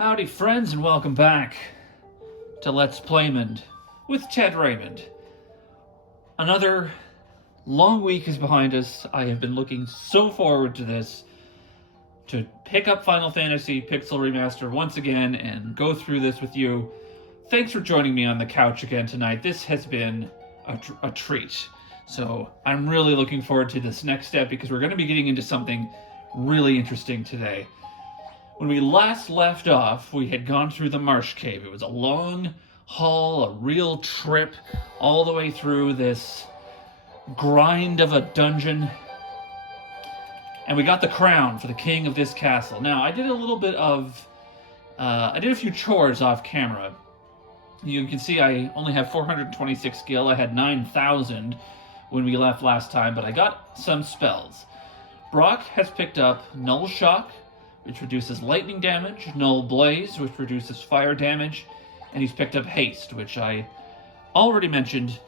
Howdy friends, and welcome back to Let's Playmond with Ted Raymond. Another long week is behind us. I have been looking so forward to this, to pick up Final Fantasy Pixel Remaster once again and go through this with you. Thanks for joining me on the couch again tonight. This has been a treat. So I'm really looking forward to this next step because we're going to be getting into something really interesting today. When we last left off, we had gone through the Marsh Cave. It was a long haul, a real trip, all the way through this grind of a dungeon. And we got the crown for the king of this castle. Now, I did a little bit of... I did a few chores off camera. You can see I only have 426 skill. I had 9,000 when we left last time, but I got some spells. Brock has picked up Null Shock, which reduces lightning damage, Null Blaze, which reduces fire damage, and he's picked up Haste, which I already mentioned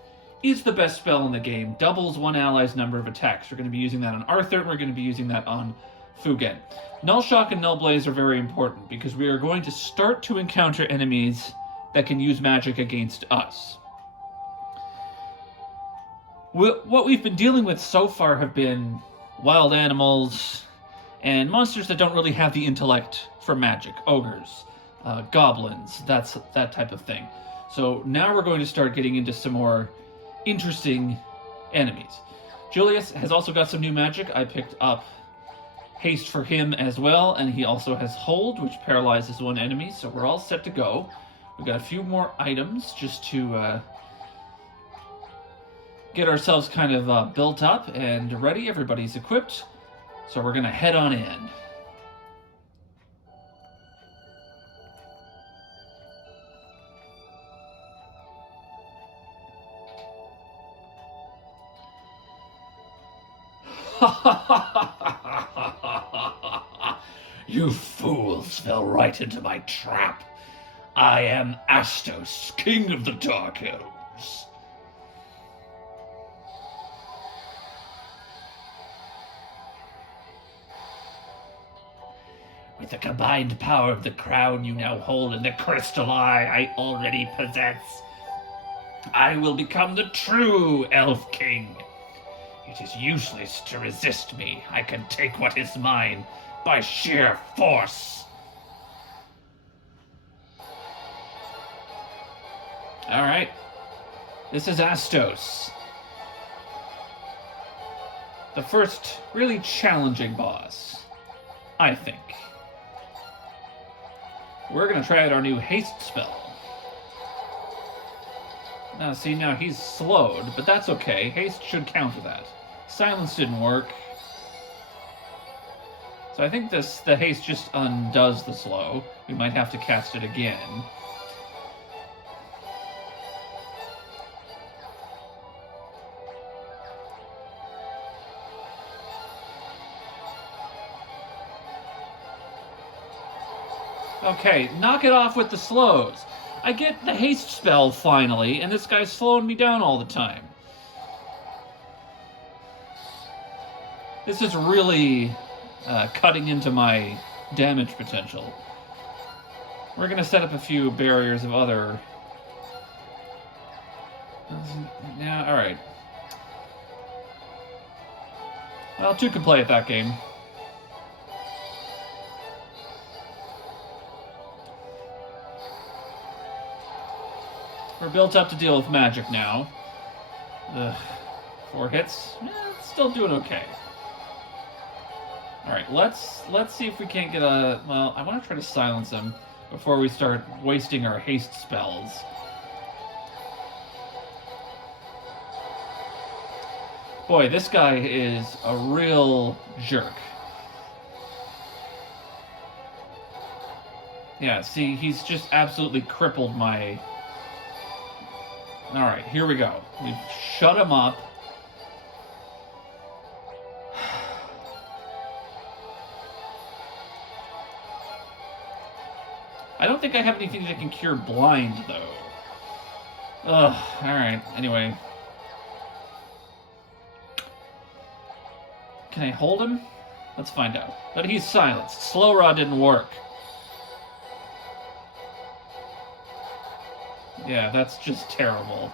is the best spell in the game. Doubles one ally's number of attacks. We're going to be using that on Arthur, and we're going to be using that on Fugen. Null Shock and Null Blaze are very important because we are going to start to encounter enemies that can use magic against us. What we've been dealing with so far have been wild animals and monsters that don't really have the intellect for magic. Ogres, goblins, that type of thing. So now we're going to start getting into some more interesting enemies. Julius has also got some new magic. I picked up Haste for him as well, and he also has Hold, which paralyzes one enemy, so we're all set to go. We've got a few more items just to get ourselves kind of built up and ready. Everybody's equipped. So we're going to head on in. You fools fell right into my trap. I am Astos, king of the Dark Elves. With the combined power of the crown you now hold and the crystal eye I already possess, I will become the true Elf King. It is useless to resist me. I can take what is mine by sheer force. Alright. This is Astos. The first really challenging boss, I think. We're going to try out our new haste spell. Now, see, now he's slowed, but that's okay. Haste should counter that. Silence didn't work. So I think the haste just undoes the slow. We might have to cast it again. Okay, knock it off with the slows. I get the haste spell finally, and this guy's slowing me down all the time. This is really cutting into my damage potential. We're going to set up a few barriers of other... Yeah, alright. Well, two can play at that game. We're built up to deal with magic now. Ugh. 4 hits. It's still doing okay. Alright, let's see if we can't get a... Well, I want to try to silence him before we start wasting our haste spells. Boy, this guy is a real jerk. Yeah, see, he's just absolutely crippled my... Alright, here we go. We've shut him up. I don't think I have anything that can cure blind, though. Ugh, alright, anyway. Can I hold him? Let's find out. But he's silenced. Slow Rod didn't work. Yeah, that's just terrible.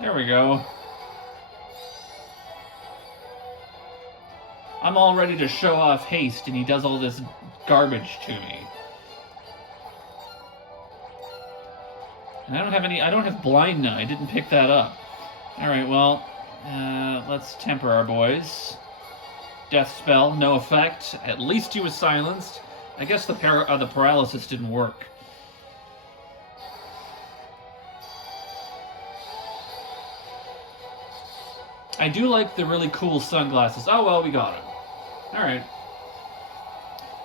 There we go. I'm all ready to show off haste, and he does all this garbage to me. And I don't have blind now. I didn't pick that up. Alright, well, let's temper our boys. Death spell, no effect. At least he was silenced. I guess the paralysis didn't work. I do like the really cool sunglasses. Oh, well, we got him. Alright.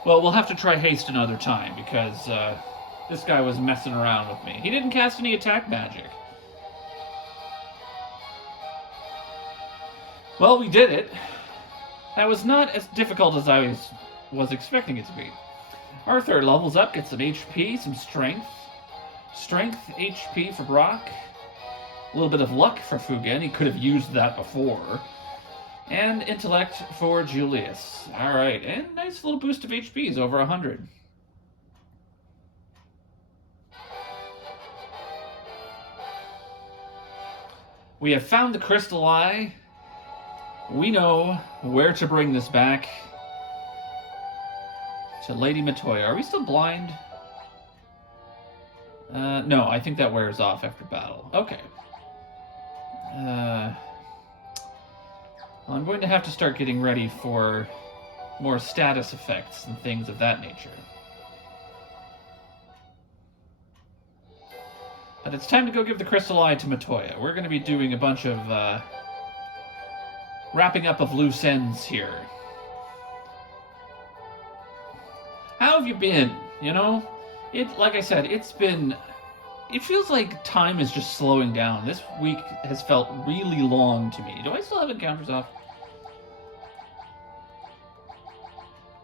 Well, we'll have to try haste another time, because this guy was messing around with me. He didn't cast any attack magic. Well, we did it. That was not as difficult as I was expecting it to be. Our third level's up, gets some HP, some strength. Strength, HP for Brock. A little bit of luck for Fugen. He could have used that before. And intellect for Julius. Alright, and nice little boost of HP. He's over 100. We have found the Crystal Eye. We know where to bring this back to Lady Matoya. Are we still blind? No, I think that wears off after battle. Okay. Well, I'm going to have to start getting ready for more status effects and things of that nature. But it's time to go give the Crystal Eye to Matoya. We're going to be doing a bunch of wrapping up of loose ends here. How have you been? You know, like I said, it feels like time is just slowing down. This week has felt really long to me. Do I still have encounters off?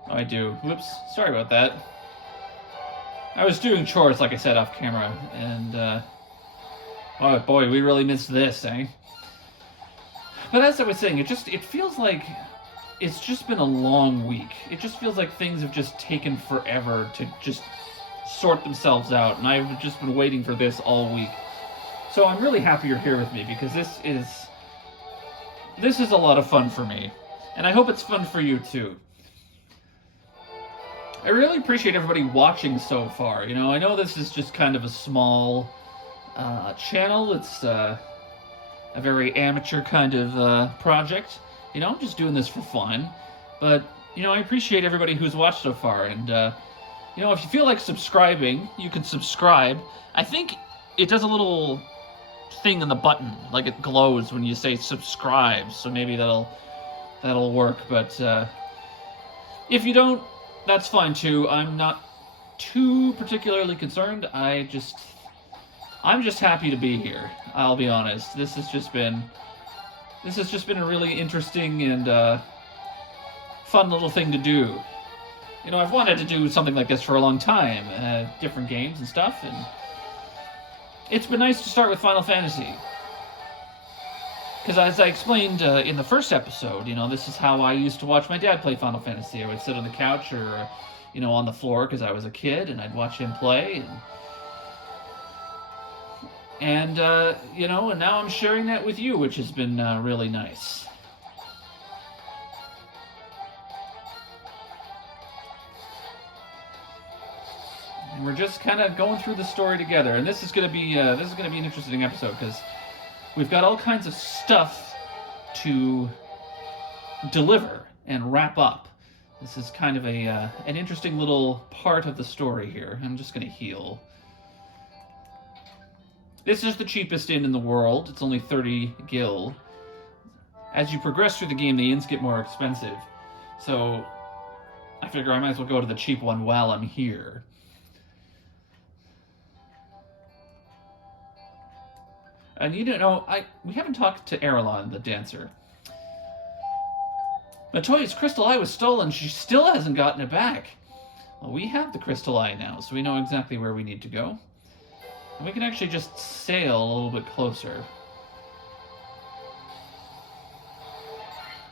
Oh, I do. Whoops. Sorry about that. I was doing chores, like I said, off camera, and, oh boy, we really missed this, eh? But as I was saying, it feels like it's just been a long week. It just feels like things have just taken forever to just sort themselves out, and I've just been waiting for this all week. So I'm really happy you're here with me, because this is a lot of fun for me, and I hope it's fun for you too. I really appreciate everybody watching so far. You know, I know this is just kind of a small channel. It's a very amateur kind of project. You know, I'm just doing this for fun. But, you know, I appreciate everybody who's watched so far. And, you know, if you feel like subscribing, you can subscribe. I think it does a little thing in the button, like it glows when you say subscribe. So maybe that'll work. But if you don't, that's fine too. I'm not too particularly concerned. I'm just happy to be here. I'll be honest. This has just been a really interesting and fun little thing to do. You know, I've wanted to do something like this for a long time, different games and stuff, and it's been nice to start with Final Fantasy. Because as I explained in the first episode, you know, this is how I used to watch my dad play Final Fantasy. I would sit on the couch or, you know, on the floor because I was a kid, and I'd watch him play. And you know, and now I'm sharing that with you, which has been really nice. And we're just kind of going through the story together, and this is going to be an interesting episode because we've got all kinds of stuff to deliver and wrap up. This is kind of an interesting little part of the story here. I'm just going to heal. This is the cheapest inn in the world. It's only 30 gil. As you progress through the game, the inns get more expensive. So I figure I might as well go to the cheap one while I'm here. And you don't know, we haven't talked to Erelon, the dancer. Matoya's Crystal Eye was stolen. She still hasn't gotten it back. Well, we have the Crystal Eye now, so we know exactly where we need to go. And we can actually just sail a little bit closer.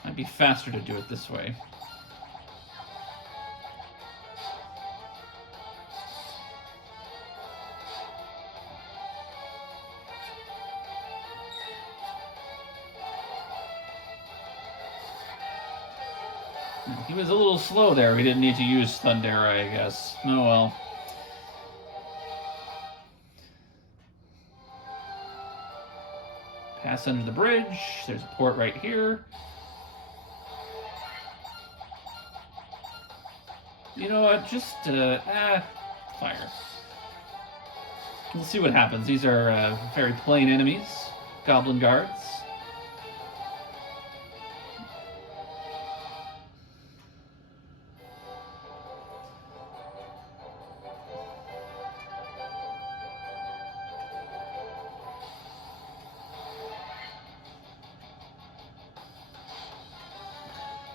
Might be faster to do it this way. He was a little slow there. We didn't need to use Thundera, I guess. Oh well. Pass under the bridge. There's a port right here. You know what? Just, fire. We'll see what happens. These are very plain enemies. Goblin guards.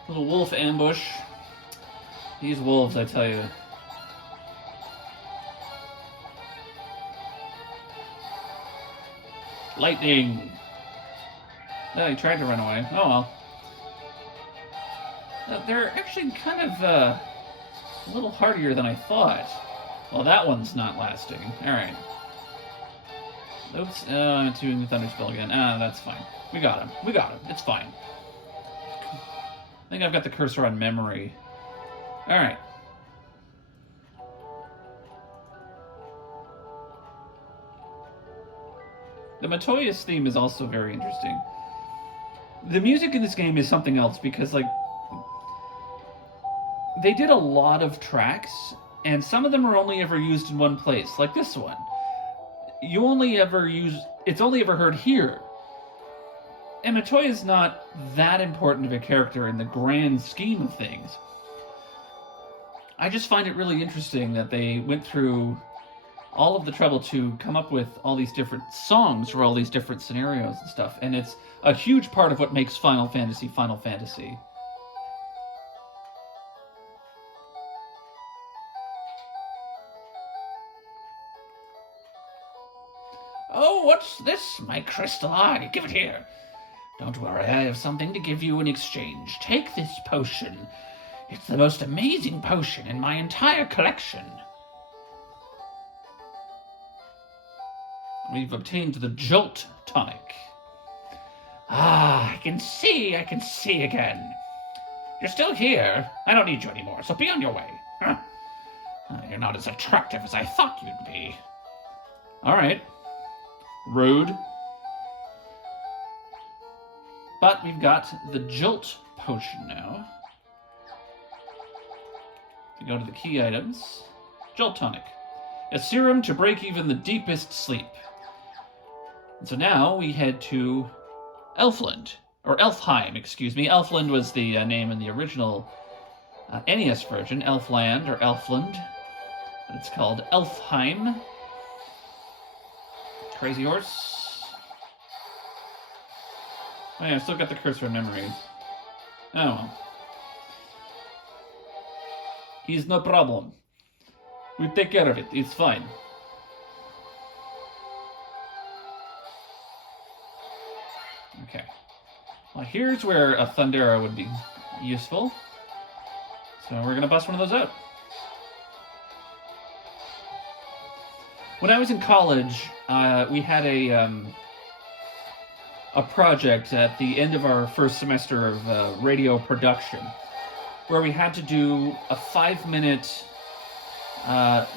Little wolf ambush. These wolves, I tell you. Lightning! Oh, he tried to run away. Oh well. They're actually kind of a little hardier than I thought. Well, that one's not lasting. Alright. Oops. I'm doing the thunder spell again. That's fine. We got him. We got him. It's fine. I think I've got the cursor on memory. Alright. The Matoya's theme is also very interesting. The music in this game is something else because, like, they did a lot of tracks, and some of them are only ever used in one place, like this one. You only ever use... It's only ever heard here. And Matoya's not that important of a character in the grand scheme of things. I just find it really interesting that they went through all of the trouble to come up with all these different songs for all these different scenarios and stuff. And it's a huge part of what makes Final Fantasy Final Fantasy. Oh, what's this? My crystal eye. Give it here. Don't worry, I have something to give you in exchange. Take this potion. It's the most amazing potion in my entire collection. We've obtained the Jolt tonic. Ah, I can see again. You're still here. I don't need you anymore, so be on your way. You're not as attractive as I thought you'd be. All right. Rude. But we've got the Jolt potion now. To go to the key items. Jolt tonic. A serum to break even the deepest sleep. And so now we head to Elfland. Or Elfheim, excuse me. Elfland was the name in the original NES version. Elfland or Elfland. But it's called Elfheim. Crazy horse. Oh yeah, I've still got the cursor in memory. Oh well. He's no problem. We take care of it. It's fine. Okay. Well, here's where a Thundera would be useful. So we're going to bust one of those out. When I was in college, we had a project at the end of our first semester of radio production where we had to do a 5-minute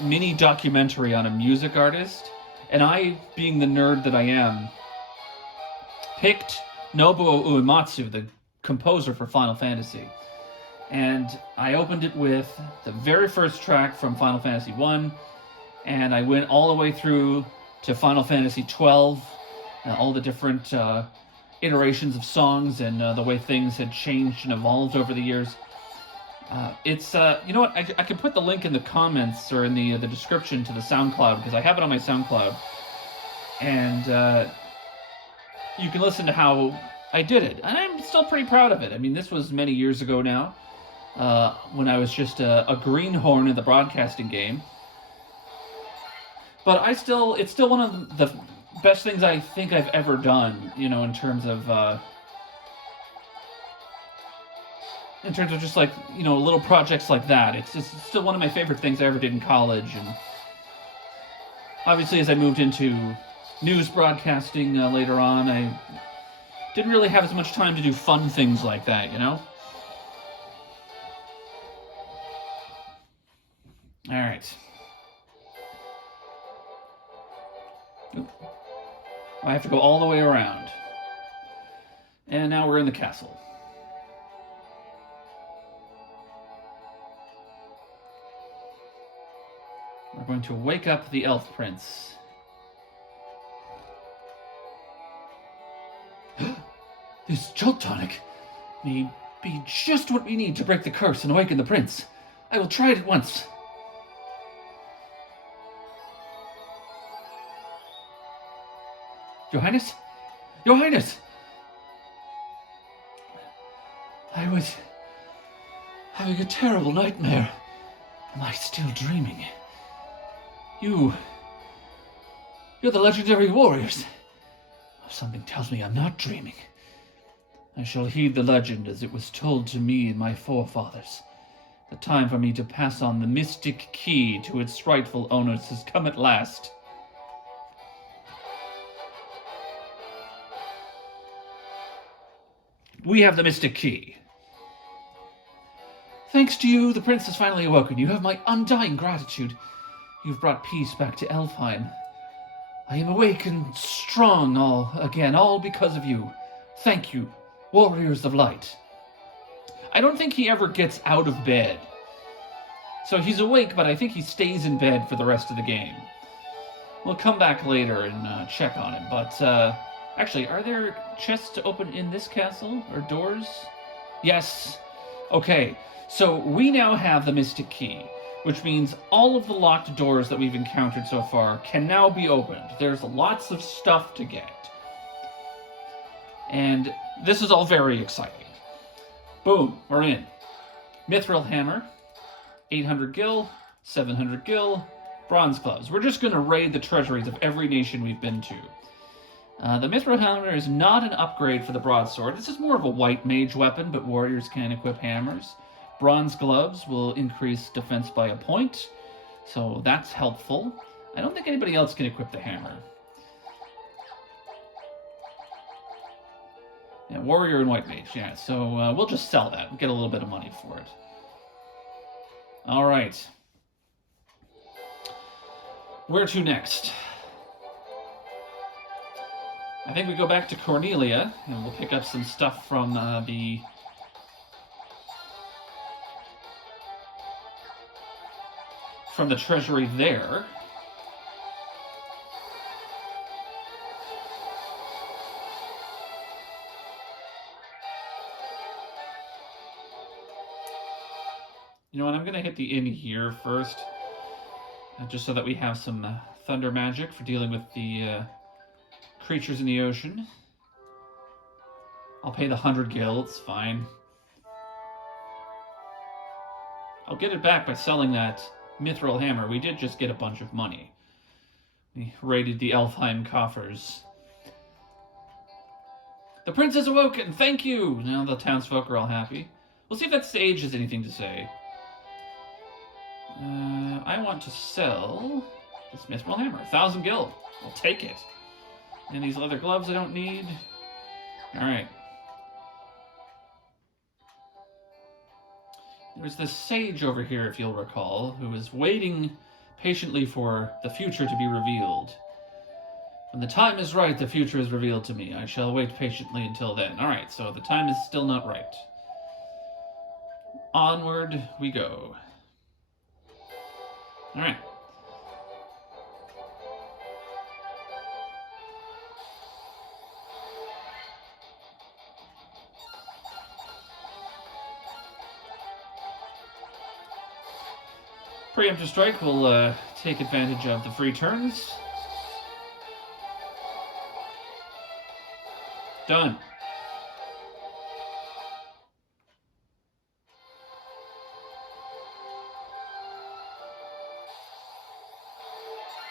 mini documentary on a music artist, and I, being the nerd that I am, picked Nobuo Uematsu, the composer for Final Fantasy. And I opened it with the very first track from Final Fantasy 1, and I went all the way through to Final Fantasy 12, all the different iterations of songs and the way things had changed and evolved over the years. It's, you know what, I can put the link in the comments or in the description to the SoundCloud, because I have it on my SoundCloud. And you can listen to how I did it. And I'm still pretty proud of it. I mean, this was many years ago now, when I was just a greenhorn in the broadcasting game. But it's still one of the best things I think I've ever done, you know, in terms of just, like, you know, little projects like that. It's still one of my favorite things I ever did in college. And obviously, as I moved into news broadcasting later on, I didn't really have as much time to do fun things like that, you know? Alright. I have to go all the way around. And now we're in the castle. We're going to wake up the elf prince. This jolt tonic may be just what we need to break the curse and awaken the prince. I will try it at once. Your Highness? Your Highness! I was having a terrible nightmare. Am I still dreaming? You're the legendary warriors. Something tells me I'm not dreaming. I shall heed the legend as it was told to me and my forefathers. The time for me to pass on the mystic key to its rightful owners has come at last. We have the mystic key. Thanks to you, the prince has finally awoken. You have my undying gratitude. You've brought peace back to Elfheim. I am awake and strong all because of you. Thank you, warriors of light. I don't think he ever gets out of bed. So he's awake, but I think he stays in bed for the rest of the game. We'll come back later and check on him, but actually, are there chests to open in this castle, or doors? Yes. Okay, so we now have the mystic key, which means all of the locked doors that we've encountered so far can now be opened. There's lots of stuff to get. And this is all very exciting. Boom, we're in. Mithril Hammer, 800 gil, 700 gil, bronze gloves. We're just going to raid the treasuries of every nation we've been to. The Mithril Hammer is not an upgrade for the broadsword. This is more of a white mage weapon, but warriors can equip hammers. Bronze gloves will increase defense by a point, so that's helpful. I don't think anybody else can equip the hammer. Yeah, warrior and white mage, yeah, so we'll just sell that and get a little bit of money for it. All right. Where to next? I think we go back to Cornelia, and we'll pick up some stuff from the treasury there. You know what, I'm going to hit the inn here first, just so that we have some thunder magic for dealing with the creatures in the ocean. I'll pay the 100 gil, it's fine. I'll get it back by selling that Mithril Hammer. We did just get a bunch of money. We raided the Elfheim coffers. The prince is awoken! Thank you! Now the townsfolk are all happy. We'll see if that sage has anything to say. I want to sell this Mithril Hammer. 1,000 gil. I'll take it. And these leather gloves I don't need. Alright. There's this sage over here, if you'll recall, who is waiting patiently for the future to be revealed. When the time is right, the future is revealed to me. I shall wait patiently until then. Alright, so the time is still not right. Onward we go. Alright. Preemptive strike will take advantage of the free turns. Done.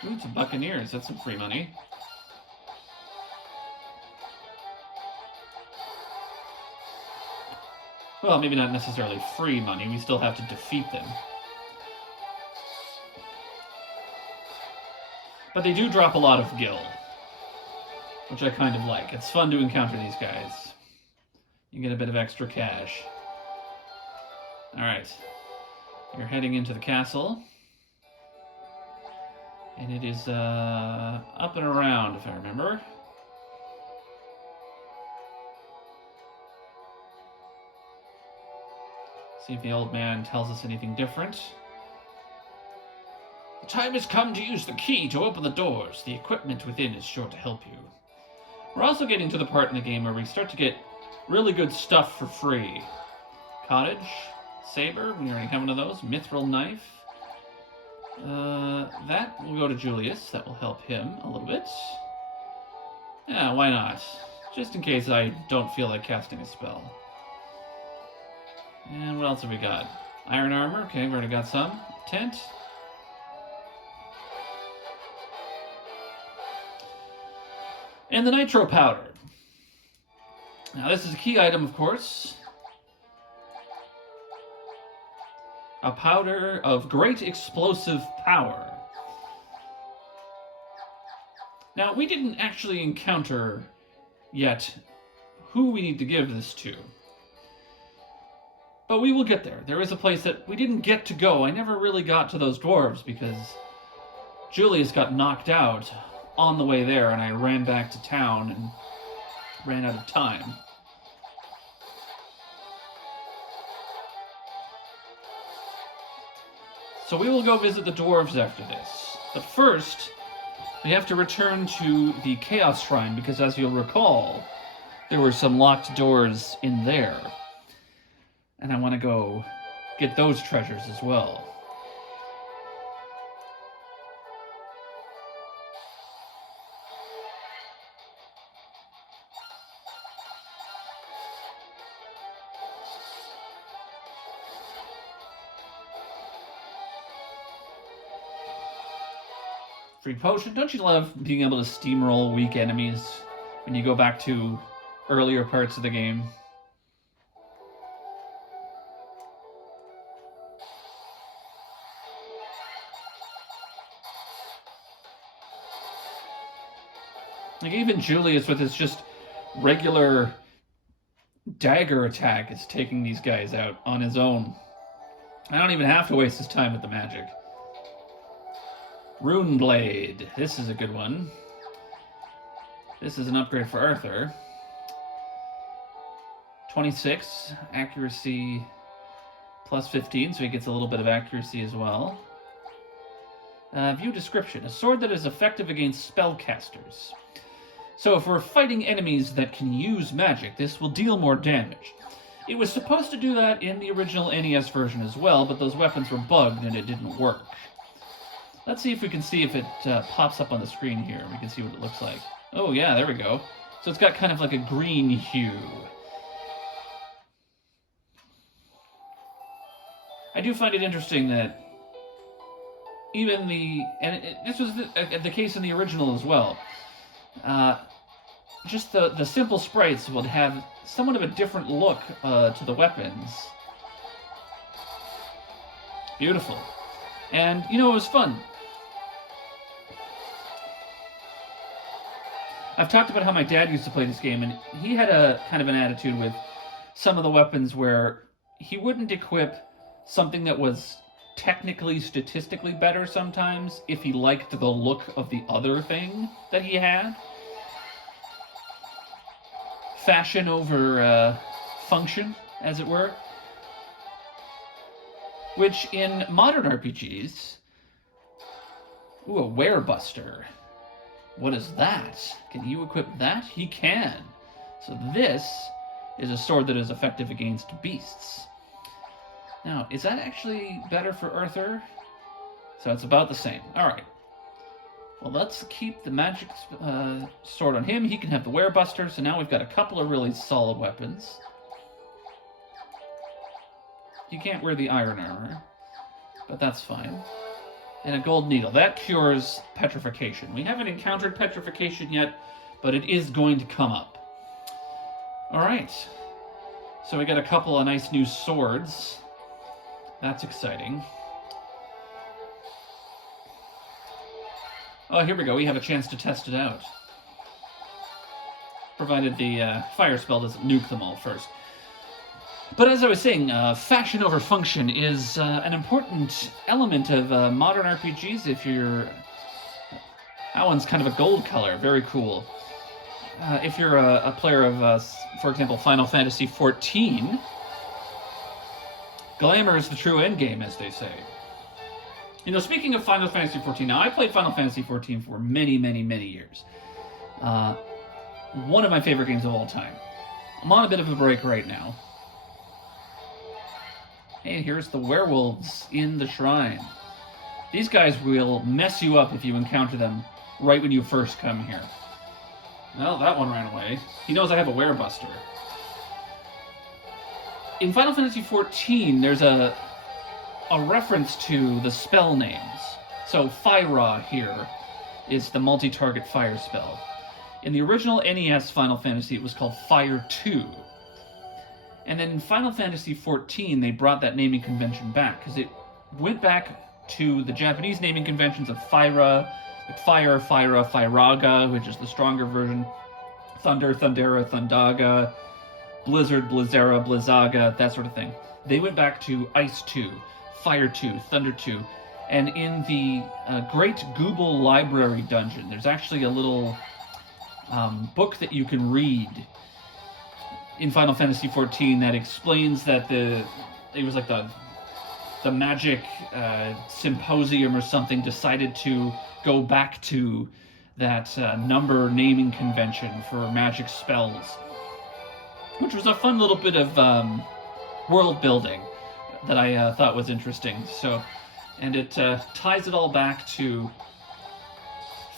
Ooh, some Buccaneers. That's some free money. Well, maybe not necessarily free money. We still have to defeat them. But they do drop a lot of gil, which I kind of like. It's fun to encounter these guys. You get a bit of extra cash. Alright. You're heading into the castle. And it is up and around, if I remember. See if the old man tells us anything different. The time has come to use the key to open the doors. The equipment within is sure to help you. We're also getting to the part in the game where we start to get really good stuff for free. Cottage, saber, we already have one of those. Mithril knife. That will go to Julius. That will help him a little bit. Yeah, why not? Just in case I don't feel like casting a spell. And what else have we got? Iron armor. Okay, we already got some. Tent. And the nitro powder. Now this is a key item, of course. A powder of great explosive power. Now, we didn't actually encounter yet who we need to give this to. But we will get there. There is a place that we didn't get to go. I never really got to those dwarves because Julius got knocked out on the way there, and I ran back to town and ran out of time. So we will go visit the dwarves after this. But first, we have to return to the Chaos Shrine, because as you'll recall, there were some locked doors in there. And I want to go get those treasures as well. Free potion. Don't you love being able to steamroll weak enemies when you go back to earlier parts of the game? Like, even Julius with his just regular dagger attack is taking these guys out on his own. I don't even have to waste his time with the magic. Rune Blade. This is a good one. This is an upgrade for Arthur. 26. Accuracy plus 15, so he gets a little bit of accuracy as well. View description. A sword that is effective against spellcasters. So if we're fighting enemies that can use magic, this will deal more damage. It was supposed to do that in the original NES version as well, but those weapons were bugged and it didn't work. Let's see if we can see if it pops up on the screen here. We can see what it looks like. Oh yeah, there we go. So it's got kind of like a green hue. I do find it interesting that even this was the case in the original as well. Just the simple sprites would have somewhat of a different look to the weapons. Beautiful. And, you know, it was fun. I've talked about how my dad used to play this game, and he had a kind of an attitude with some of the weapons where he wouldn't equip something that was technically, statistically better sometimes if he liked the look of the other thing that he had. Fashion over function, as it were. Which in modern RPGs... Ooh, a Werebuster. What is that? Can you equip that? He can. So this is a sword that is effective against beasts. Now, is that actually better for Arthur? So it's about the same. Alright. Well, let's keep the magic sword on him. He can have the Werebuster, so now we've got a couple of really solid weapons. You can't wear the iron armor, but that's fine. And a gold needle. That cures petrification. We haven't encountered petrification yet, but it is going to come up. Alright. So we got a couple of nice new swords. That's exciting. Oh, here we go. We have a chance to test it out. Provided the fire spell doesn't nuke them all first. But as I was saying, fashion over function is an important element of modern RPGs if you're That one's kind of a gold color. Very cool. If you're a player of, for example, Final Fantasy XIV, glamour is the true endgame, as they say. You know, speaking of Final Fantasy XIV, now I played Final Fantasy XIV for many, many, many years. One of my favorite games of all time. I'm on a bit of a break right now. Hey, here's the werewolves in the shrine. These guys will mess you up if you encounter them right when you first come here. Well, that one ran away. He knows I have a werebuster. In Final Fantasy XIV, there's a reference to the spell names. So Fire here is the multi-target fire spell. In the original NES Final Fantasy, it was called Fire 2. And then in Final Fantasy XIV, they brought that naming convention back, because it went back to the Japanese naming conventions of Fire, Firaga, which is the stronger version, Thunder, Thundera, Thundaga, Blizzard, Blizzera, Blizzaga, that sort of thing. They went back to Ice 2, Fire 2, Thunder 2, and in the Great Google Library dungeon, there's actually a little book that you can read in Final Fantasy XIV that explains that it was like the magic symposium or something decided to go back to that number naming convention for magic spells, which was a fun little bit of world building that I thought was interesting. So, and it ties it all back to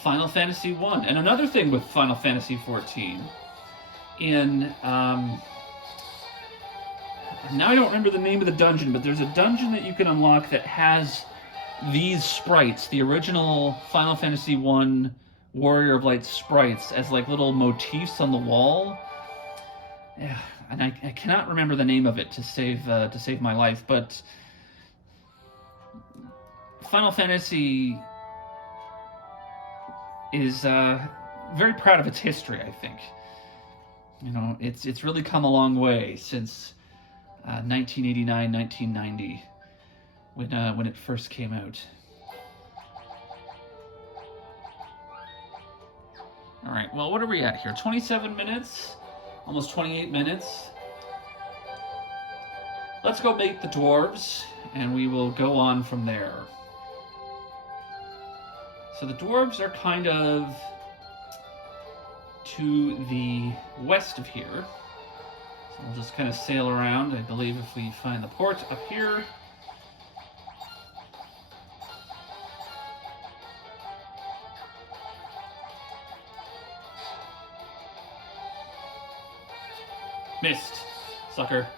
Final Fantasy 1. And another thing with Final Fantasy 14, now I don't remember the name of the dungeon, but there's a dungeon that you can unlock that has these sprites, the original Final Fantasy 1 Warrior of Light sprites, as like little motifs on the wall. Yeah, and I cannot remember the name of it to save my life, but Final Fantasy is very proud of its history, I think. You know, it's really come a long way since 1989, 1990, when it first came out. All right, well, what are we at here? 27 minutes, almost 28 minutes. Let's go bait the dwarves, and we will go on from there. So the dwarves are kind of to the west of here. So we'll just kind of sail around. I believe if we find the port up here. Missed, sucker.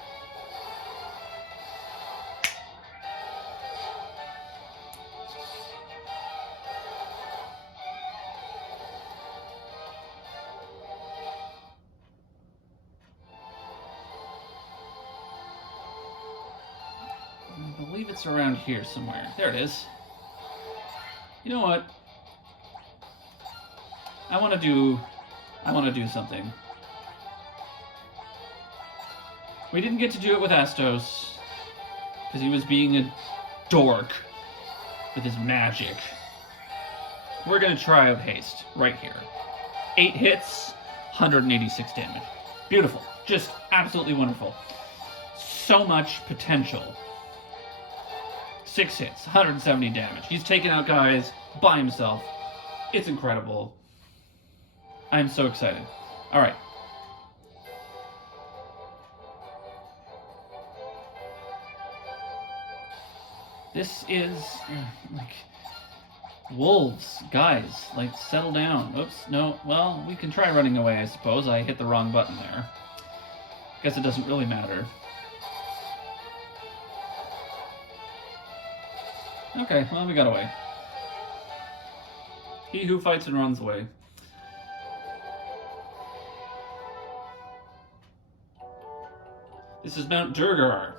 I believe it's around here somewhere. There it is. You know what? I want to do something. We didn't get to do it with Astos, because he was being a dork with his magic. We're going to try out Haste, right here. 8 hits, 186 damage. Beautiful. Just absolutely wonderful. So much potential. 6 hits, 170 damage. He's taking out guys by himself. It's incredible. I'm so excited. All right. This is, like, wolves. Guys, like, settle down. Oops, no, well, we can try running away, I suppose. I hit the wrong button there. Guess it doesn't really matter. Okay, well, we got away. He who fights and runs away. This is Mount Durgar.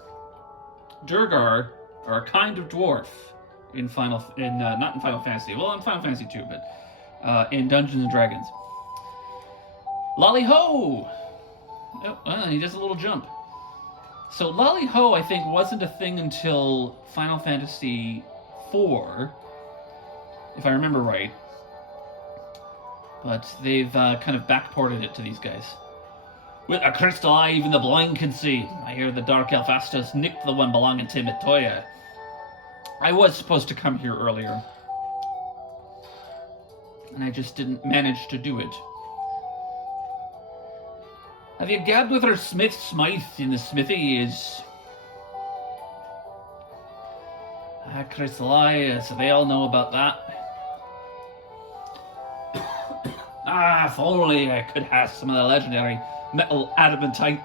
Durgar are a kind of dwarf in not in Final Fantasy. Well, in Final Fantasy 2, but in Dungeons and Dragons. Lolly-ho! Oh, well, he does a little jump. So Lolly-ho, I think, wasn't a thing until Final Fantasy 4, if I remember right. but they've kind of backported it to these guys. With a crystal eye, even the blind can see. I hear the Dark Elf Astos nicked the one belonging to Mitoya. I was supposed to come here earlier, and I just didn't manage to do it. Have you gabbed with her smith Smythe in the smithy? Is crystal eye, so they all know about that. If only I could have some of the legendary metal adamantite,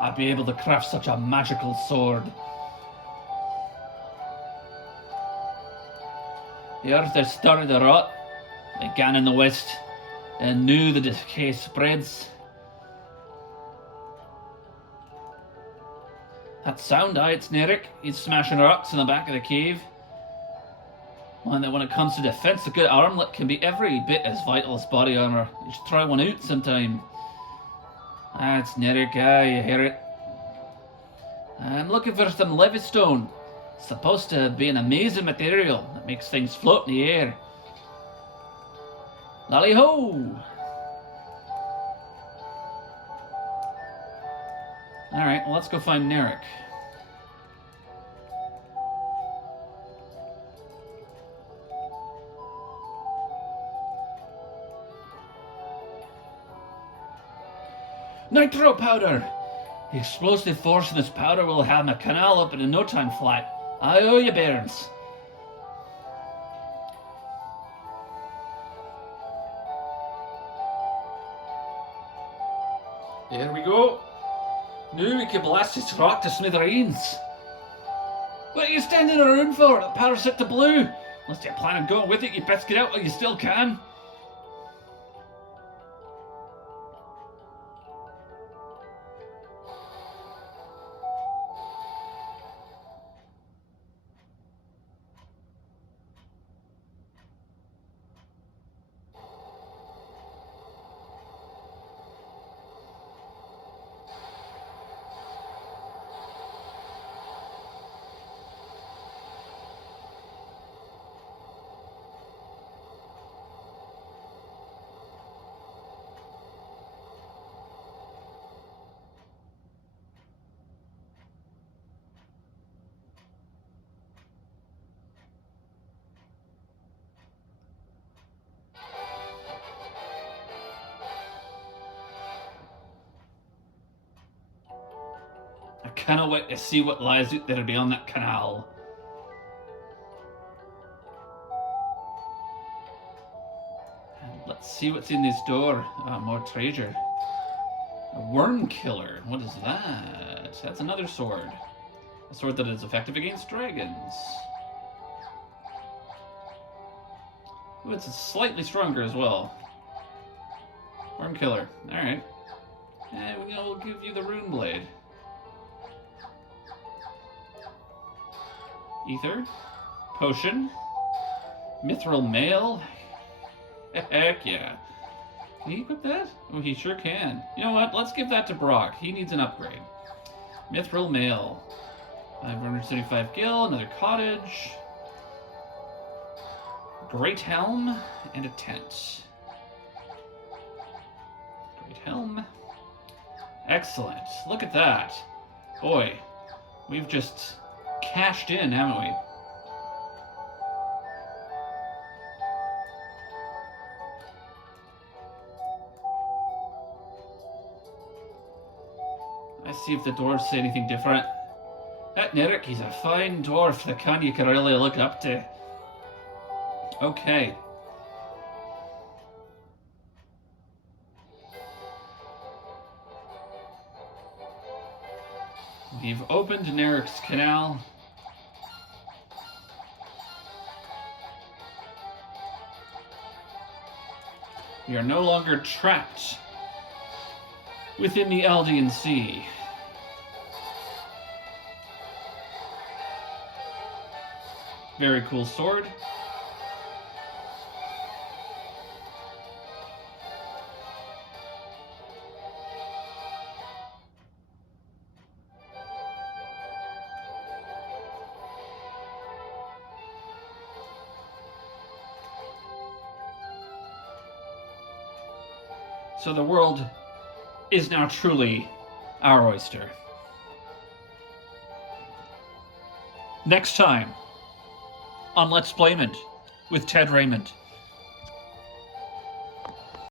I'd be able to craft such a magical sword. The earth has started to rot, began in the west, and now the decay spreads. That sound, it's Nerik. He's smashing rocks in the back of the cave. One that when it comes to defense, a good armlet can be every bit as vital as body armor. You should try one out sometime. It's Nerik, you hear it. I'm looking for some levistone. It's supposed to be an amazing material that makes things float in the air. Lally ho! Alright, well, let's go find Nerik. Nitro powder! The explosive force in this powder will have my canal up in no time flat. I owe you, Barons. There we go. Now we can blast this rock to smithereens. What are you standing around for? The powder's set to blue. Unless you plan on going with it, you best get out while you still can. I cannot wait to see what lies out there beyond that canal. And let's see what's in this door. More treasure. A worm killer. What is that? That's another sword. A sword that is effective against dragons. Ooh, it's slightly stronger as well. Worm killer. Alright. And we'll give you the rune blade. Ether, potion, mithril mail. Heck yeah. Can he equip that? Oh, he sure can. You know what? Let's give that to Brock. He needs an upgrade. Mithril mail. 575 gil, another cottage. Great helm, and a tent. Great helm. Excellent. Look at that. Boy, we've just cashed in, haven't we? Let's see if the dwarves say anything different. That Nerik, he's a fine dwarf, the kind you can really look up to. Okay. We've opened Nerik's canal. We are no longer trapped within the Aldean Sea. Very cool sword. So the world is now truly our oyster. Next time on Let's Playmond with Ted Raymond.